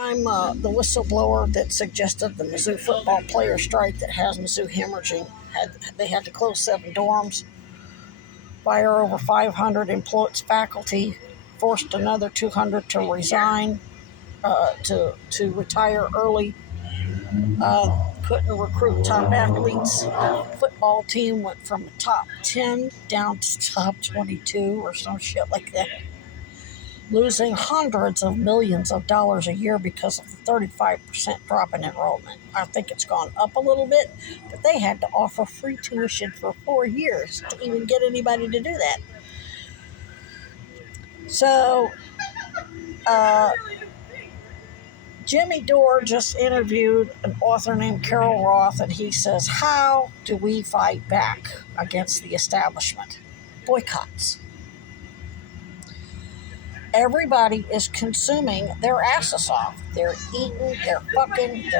I'm the whistleblower that suggested the Mizzou football player strike that has Mizzou hemorrhaging. They had to close 7 dorms, fire over 500 employees, faculty, forced another 200 to resign, to retire early. Couldn't recruit top athletes. Football team went from top 10 down to top 22 or some shit like that, losing hundreds of millions of dollars a year because of the 35% drop in enrollment. I think it's gone up a little bit, but they had to offer free tuition for 4 years to even get anybody to do that. So, Jimmy Dore just interviewed an author named Carol Roth, and he says, how do we fight back against the establishment? Boycotts. Everybody is consuming their asses off. They're eating, they're fucking,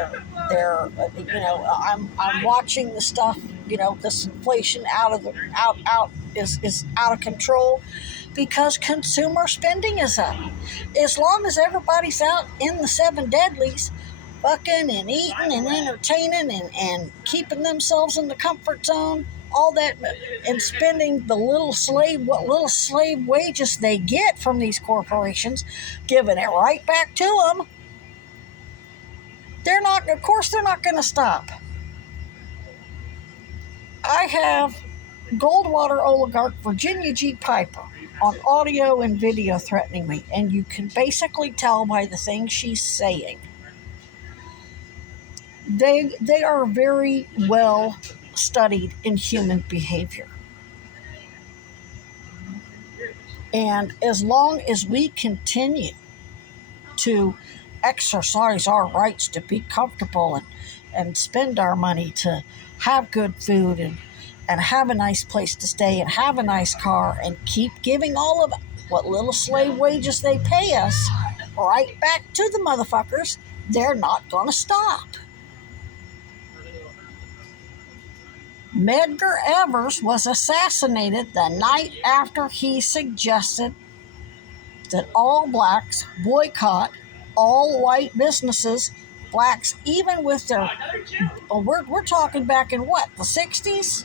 they're I'm watching the stuff, this inflation is out of control because consumer spending is up. As long as everybody's out in the 7 deadlies, fucking and eating and entertaining and keeping themselves in the comfort zone, all that, and spending what little slave wages they get from these corporations, giving it right back to them, they're not going to stop. I have Goldwater oligarch Virginia G. Piper on audio and video threatening me, and you can basically tell by the things she's saying. They are very well studied in human behavior. And as long as we continue to exercise our rights to be comfortable and spend our money to have good food and have a nice place to stay and have a nice car and keep giving all of what little slave wages they pay us right back to the motherfuckers, they're not going to stop. Medgar Evers was assassinated the night after he suggested that all blacks boycott all white businesses. Blacks, even with their, we're talking back in what, the 60s?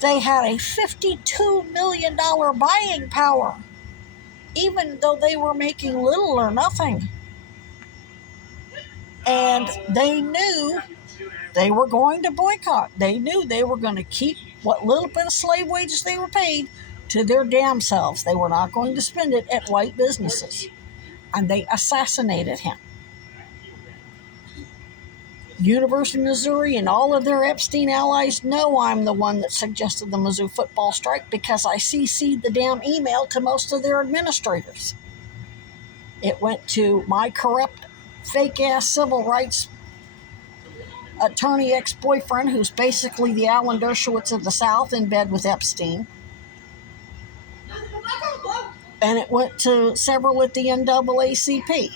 They had a $52 million buying power, even though they were making little or nothing. And they knew they were going to boycott. They knew they were going to keep what little bit of slave wages they were paid to their damn selves. They were not going to spend it at white businesses. And they assassinated him. University of Missouri and all of their Epstein allies know I'm the one that suggested the Mizzou football strike because I CC'd the damn email to most of their administrators. It went to my corrupt, fake-ass civil rights attorney ex-boyfriend, who's basically the Alan Dershowitz of the South in bed with Epstein. And it went to several at the NAACP,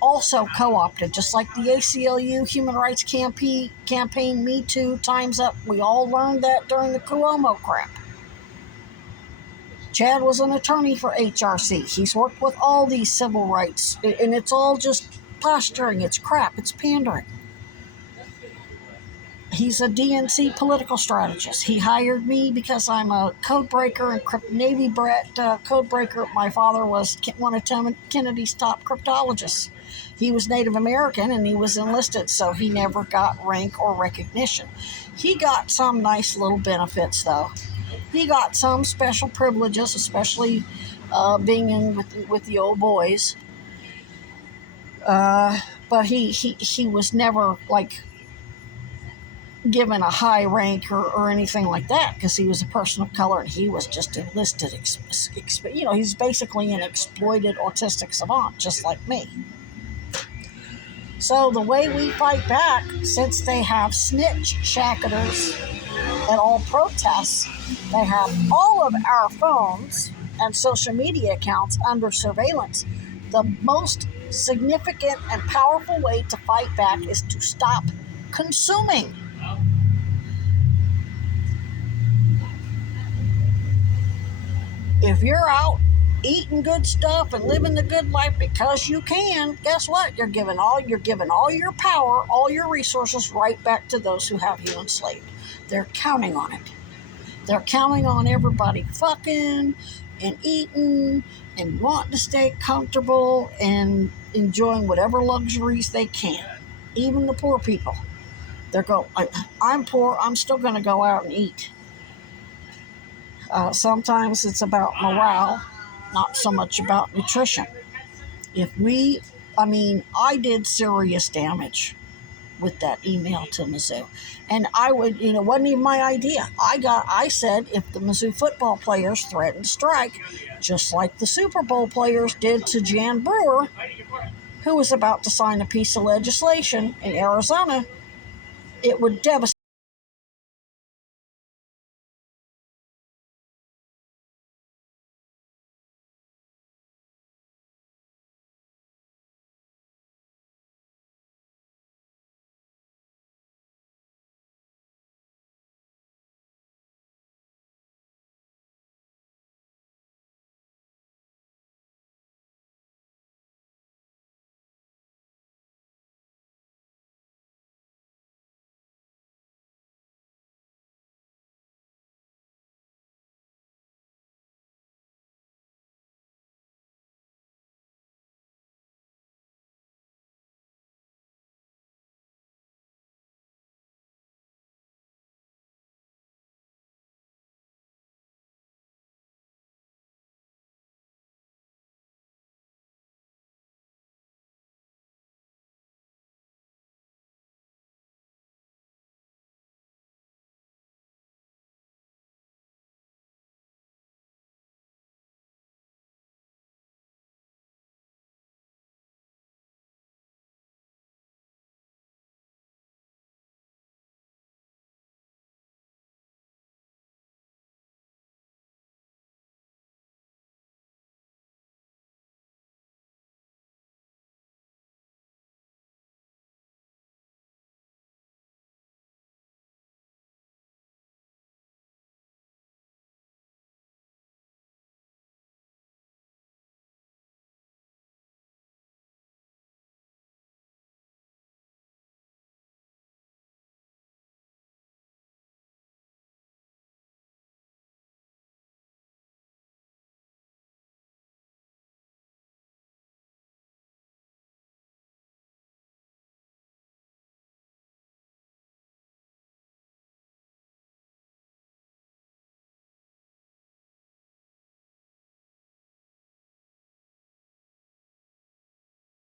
also co-opted, just like the ACLU Human Rights campaign Me Too, Time's Up. We all learned that during the Cuomo crap. Chad was an attorney for HRC. He's worked with all these civil rights, and it's all just posturing. It's crap. It's pandering. He's a DNC political strategist. He hired me because I'm a code breaker and Navy brat code breaker. My father was one of Kennedy's top cryptologists. He was Native American and he was enlisted, so he never got rank or recognition. He got some nice little benefits, though. He got some special privileges, especially being in with the old boys. But he was never like given a high rank or anything like that because he was a person of color and he was just enlisted. He's basically an exploited autistic savant, just like me. So the way we fight back, since they have snitch shacketers at all protests, they have all of our phones and social media accounts under surveillance. The most significant and powerful way to fight back is to stop consuming. If you're out eating good stuff and living the good life because you can, guess what? You're giving all your power, all your resources right back to those who have you enslaved. They're counting on it. They're counting on everybody fucking and eating and wanting to stay comfortable and enjoying whatever luxuries they can. Even the poor people. I'm poor, I'm still going to go out and eat. Sometimes it's about morale, not so much about nutrition. I did serious damage with that email to Mizzou. And it wasn't even my idea. I said if the Mizzou football players threatened to strike, just like the Super Bowl players did to Jan Brewer, who was about to sign a piece of legislation in Arizona, it would devastate